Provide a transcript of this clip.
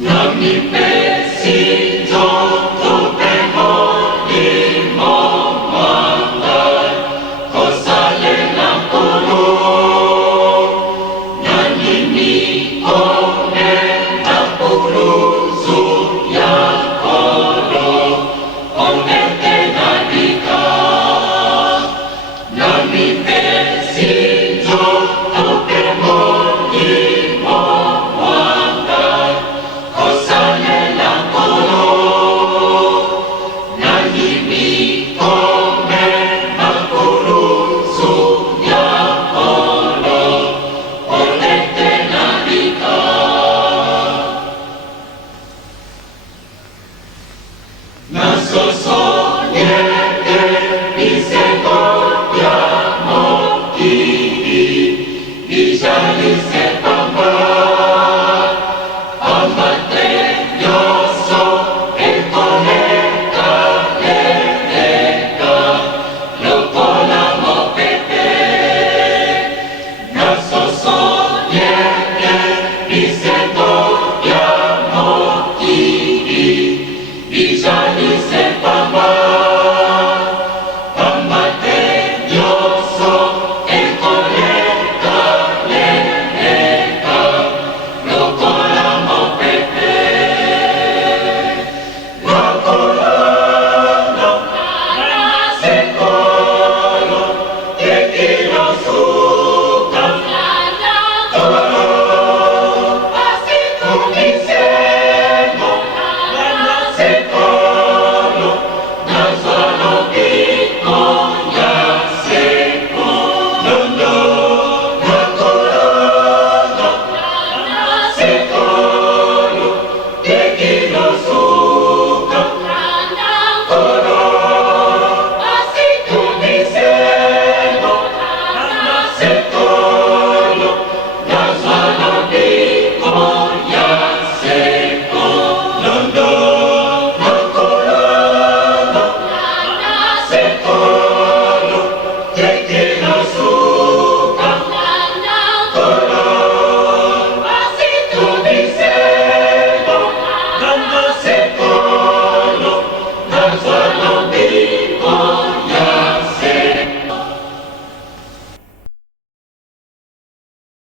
Namni pesi joto pemoni momantai kosale lampolo nani mi kone napuru suya kolo onete nadika nani pesi joto pemoni momantai kosale lampolo nani mi kone napuru suya kolo onete nadika nasosonye Isegopiamo kini Ijali sepamba Amate yoso Ekoleka leeka Lopola mo pepe Nasosonye Isegopiamo kini Ijali sepamba